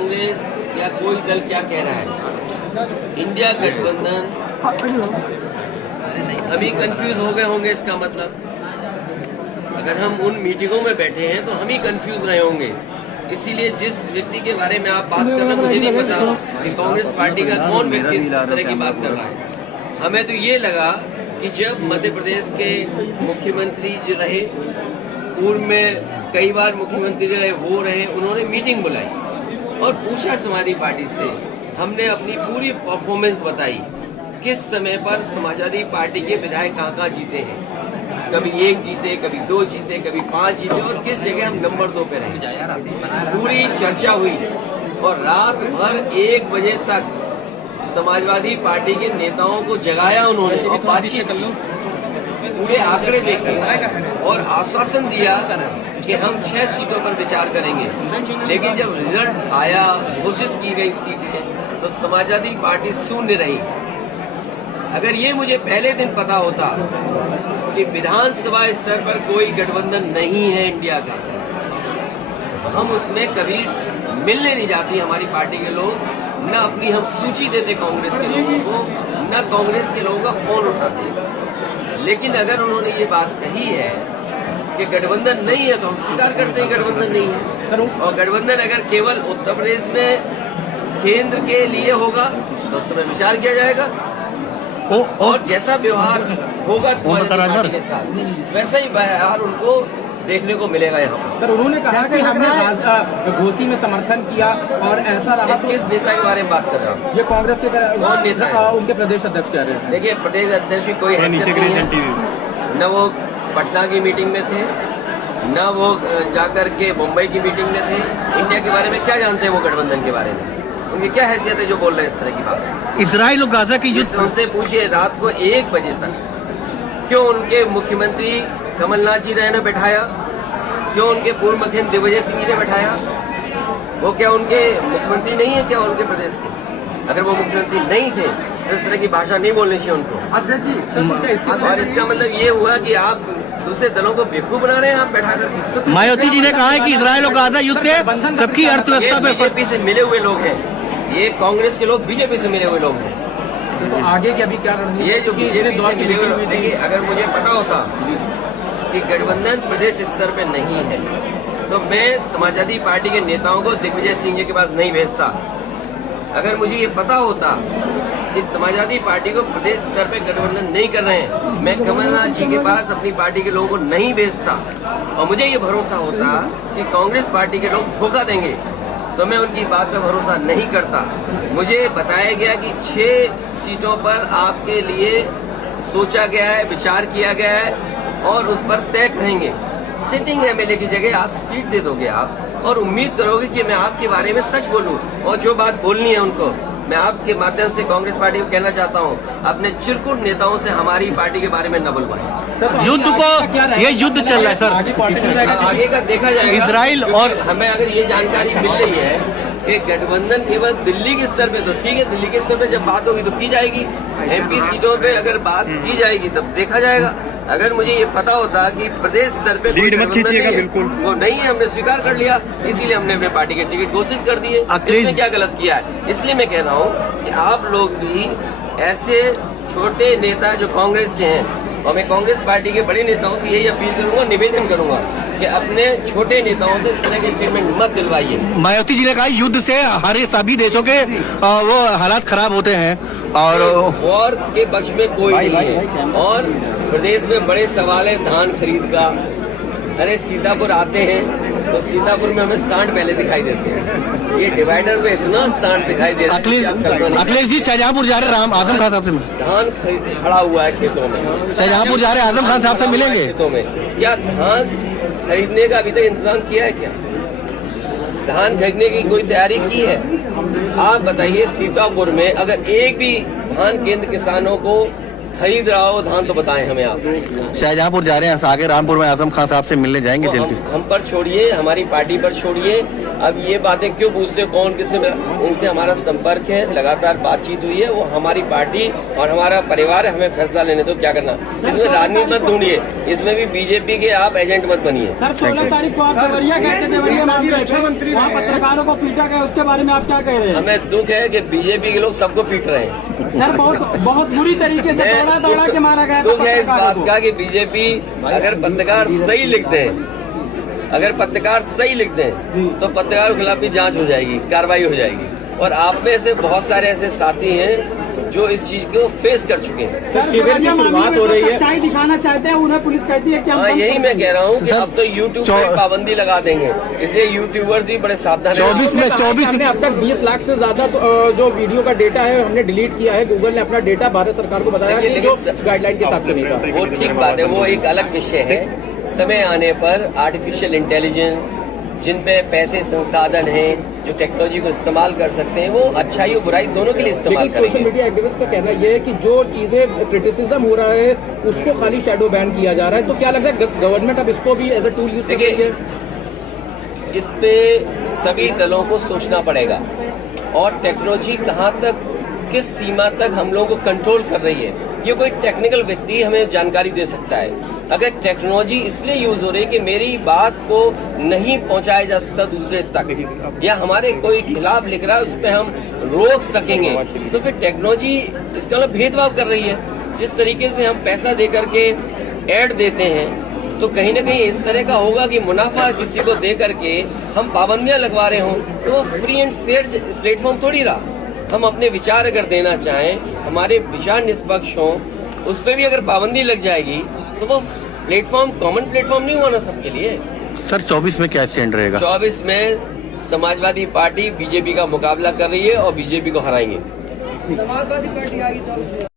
कांग्रेस या कोई दल क्या कह रहा है, इंडिया गठबंधन, हम ही कंफ्यूज हो गए होंगे। इसका मतलब अगर हम उन मीटिंगों में बैठे हैं तो हम ही कंफ्यूज रहे होंगे। इसीलिए जिस व्यक्ति के बारे में आप बात कर रहे हैं, मुझे नहीं पता कि कांग्रेस पार्टी का कौन व्यक्ति इस तरह की बात कर रहा है। हमें तो ये लगा कि जब मध्य प्रदेश के मुख्यमंत्री जो रहे, पूर्व में कई बार मुख्यमंत्री रहे, वो रहे, उन्होंने मीटिंग बुलाई और पूछा समाजवादी पार्टी से। हमने अपनी पूरी परफॉर्मेंस बताई, किस समय पर समाजवादी पार्टी के विधायक कहाँ जीते हैं, कभी 1 जीते, कभी 2 जीते, कभी 5 जीते और किस जगह हम नंबर 2 पे रहे। पूरी चर्चा हुई और रात भर 1 बजे तक समाजवादी पार्टी के नेताओं को जगाया उन्होंने और बातचीत की, पूरे आंकड़े देखे और आश्वासन दिया कि हम 6 सीटों पर विचार करेंगे। लेकिन जब रिजल्ट आया, घोषित की गई सीटें, तो समाजवादी पार्टी शून्य रही। अगर ये मुझे पहले दिन पता होता कि विधानसभा स्तर पर कोई गठबंधन नहीं है इंडिया का, तो हम उसमें कभी मिलने नहीं जाती हमारी पार्टी के लोग, न अपनी हम सूची देते कांग्रेस के लोगों को, न कांग्रेस के लोगों का फोन उठाते। लेकिन अगर उन्होंने ये बात कही है कि गठबंधन नहीं है, तो हम स्वीकार करते हैं गठबंधन नहीं है। और गठबंधन अगर केवल उत्तर प्रदेश में केंद्र के लिए होगा तो उस समय विचार किया जाएगा और जैसा व्यवहार होगा समाजवादी पार्टी के साथ, वैसा ही व्यवहार उनको देखने को मिलेगा यहाँ। सर, उन्होंने कहा कि हमने घोषी में समर्थन किया और ऐसा रहा। किस नेता के बारे में बात कर रहा हूँ? ये कांग्रेस के कौन नेता है? उनके प्रदेश अध्यक्ष कह रहे हैं। देखिए, प्रदेश अध्यक्ष की कोई हैसियत नहीं है। न वो पटना की मीटिंग में थे, न वो जाकर के मुंबई की मीटिंग में थे। इंडिया के बारे में क्या जानते हैं वो गठबंधन के बारे में? उनकी क्या हैसियत है जो बोल रहे हैं इस तरह की बात? इजराइल और गाजा की युद्ध, उनसे पूछिए रात को 1 बजे तक क्यों उनके मुख्यमंत्री कमलनाथ जी ने बैठाया, क्यों उनके पूर्व मुख्यमंत्री दिग्विजय सिंह जी ने बैठाया? वो क्या उनके मुख्यमंत्री नहीं है क्या उनके प्रदेश के? अगर वो मुख्यमंत्री नहीं थे तो इस तरह की भाषा नहीं बोलनी चाहिए उनको। अध्यक्ष जी, और इसका मतलब ये हुआ कि आप दूसरे दलों को बेवकूफ बना रहे हैं आप बैठा करके। मायावती जी ने कहा है कि इजराइल और गाजा युद्ध से सबकी अर्थव्यवस्था पे बीजेपी से मिले हुए लोग हैं, ये कांग्रेस के लोग बीजेपी से मिले हुए लोग हैं। तो आगे की अभी क्या रणनीति? ये जो बीजेपी से मिले हुए लोग, देखिए, अगर मुझे पता होता कि गठबंधन प्रदेश स्तर पे नहीं है तो मैं समाजवादी पार्टी के नेताओं को दिग्विजय सिंह जी के पास नहीं भेजता। अगर मुझे ये पता होता कि समाजवादी पार्टी को प्रदेश स्तर पे गठबंधन नहीं कर रहे हैं, मैं कमलनाथ जी के पास अपनी पार्टी के लोगों को नहीं भेजता। और मुझे ये भरोसा होता कि कांग्रेस पार्टी के लोग धोखा देंगे तो मैं उनकी बात पर भरोसा नहीं करता। मुझे बताया गया कि 6 सीटों पर आपके लिए सोचा गया है, विचार किया गया है और उस पर तय करेंगे। सिटिंग एमएलए की जगह आप सीट दे दोगे आप और उम्मीद करोगे कि मैं आपके बारे में सच बोलूं और जो बात बोलनी है उनको। मैं आपके माध्यम से कांग्रेस पार्टी को कहना चाहता हूं, अपने चिरकुट नेताओं से हमारी पार्टी के बारे में न बुलवाएं। युद्ध को, ये युद्ध चल रहा है सर, आगे का देखा जाएगा। इजराइल और हमें अगर ये जानकारी मिल रही है कि गठबंधन केवल दिल्ली के स्तर पे, तो ठीक है, दिल्ली के स्तर पे जब बात होगी तो की जाएगी। एमपी सीटों पे अगर बात की जाएगी तब देखा जाएगा। अगर मुझे ये पता होता कि प्रदेश स्तर पे लीड मत कीजिएगा, बिल्कुल वो नहीं है, हमने स्वीकार कर लिया, इसीलिए हमने अपने पार्टी के टिकट घोषित कर दिए। इसमें क्या गलत किया है? इसलिए मैं कह रहा हूँ कि आप लोग भी ऐसे छोटे नेता जो कांग्रेस के हैं, और मैं कांग्रेस पार्टी के बड़े नेताओं से यही अपील करूंगा, निवेदन करूंगा कि अपने छोटे नेताओं से इस तरह के स्टेटमेंट मत दिलवाइए। मायावती जी ने कहा युद्ध से हमारे सभी देशों के वो हालात खराब होते हैं और वॉर के पक्ष में कोई नहीं है। और प्रदेश में बड़े सवाल है धान खरीद का। अरे सीतापुर आते हैं तो सीतापुर में हमें सांड पहले दिखाई देते हैं, ये डिवाइडर में इतना सांड दिखाई दे रहा है। अखिलेश जी शाहजहांपुर जा रहे हैं आजम खान साहब से, धान खड़ा हुआ है खेतों में। शाहजहांपुर जा रहे हैं आजम खान साहब से मिलेंगे खेतों में क्या धान खरीदने का अभी तक इंतजाम किया है क्या? धान खरीदने की कोई तैयारी की है? आप बताइए, सीतापुर में अगर एक भी धान केंद्र किसानों को खरीद रहा हो धान तो बताएं हमें आप। शाहजहांपुर जा रहे हैं, आगे रामपुर में आजम खान साहब से मिलने जाएंगे। हम पर छोड़िए, हमारी पार्टी पर छोड़िए, अब ये बातें क्यों पूछते हो, कौन किससे उनसे हमारा संपर्क है, लगातार बातचीत हुई है। वो हमारी पार्टी और हमारा परिवार है, हमें फैसला लेने दो क्या करना। इसमें राजनीति मत ढूंढिए, इसमें भी बीजेपी के आप एजेंट मत बनिए। सर 16 तारीख को आप देवरिया गए थे, देवरिया में रक्षा मंत्री वहाँ पत्रकारों को पीटा गया, उसके बारे में आप क्या कह रहे हैं? हमें दुख है कि बीजेपी के लोग सबको पीट रहे हैं। सर बहुत बुरी तरीके से दौड़ा के मारा गया। दुख है इस बात का कि बीजेपी अगर पत्रकार सही लिखते हैं, अगर पत्रकार सही लिखते हैं तो पत्रकारों के खिलाफ भी जांच हो जाएगी, कार्रवाई हो जाएगी। और आप में से बहुत सारे ऐसे साथी हैं जो इस चीज को फेस कर चुके हैं। सर शिविर की शुरुआत हो रही है, सच्चाई दिखाना चाहते हैं, उन्हें पुलिस कहती है कि हाँ, यही मैं कह रहा हूँ कि अब तो यूट्यूब पे पाबंदी लगा देंगे, इसलिए यूट्यूबर्स भी बड़े सावधान हैं। 24 हमने अब तक 20 लाख से ज्यादा जो वीडियो का डेटा है हमने डिलीट किया है। गूगल ने अपना डेटा भारत सरकार को बताया कि जो गाइडलाइन के हिसाब से नहीं था। वो ठीक बात है, वो एक अलग विषय है। समय आने पर आर्टिफिशियल इंटेलिजेंस, जिन पे पैसे संसाधन हैं, जो टेक्नोलॉजी को इस्तेमाल कर सकते हैं, वो अच्छाई और बुराई दोनों के लिए इस्तेमाल करेंगे। सोशल मीडिया एक्टिविस्ट का कहना यह है कि जो चीजें क्रिटिसिज्म हो रहा है उसको खाली शैडो बैन किया जा रहा है। तो क्या लगता है गवर्नमेंट अब इसको भी एज अ टूल यूज कर रही है? इस पे सभी दलों को सोचना पड़ेगा और टेक्नोलॉजी कहाँ तक, किस सीमा तक हम लोगों को कंट्रोल कर रही है, ये कोई टेक्निकल व्यक्ति हमें जानकारी दे सकता है। अगर टेक्नोलॉजी इसलिए यूज हो रही है कि मेरी बात को नहीं पहुंचाया जा सकता दूसरे तक, या हमारे कोई खिलाफ लिख रहा है उस पर हम रोक सकेंगे, तो फिर टेक्नोलॉजी इसका मतलब भेदभाव कर रही है। जिस तरीके से हम पैसा दे करके ऐड देते हैं, तो कहीं ना कहीं इस तरह का होगा कि मुनाफा किसी को दे करके हम पाबंदियां लगवा रहे हों, तो वो फ्री एंड फेयर प्लेटफॉर्म थोड़ी रहा। हम अपने विचार अगर देना चाहें, हमारे विचार निष्पक्ष हों, उस पर भी अगर पाबंदी लग जाएगी तो वो प्लेटफॉर्म कॉमन प्लेटफॉर्म नहीं हुआ ना सबके लिए। सर 24 में क्या स्टैंड रहेगा? 24 में समाजवादी पार्टी बीजेपी का मुकाबला कर रही है और बीजेपी को हराएंगे। समाजवादी पार्टी आगे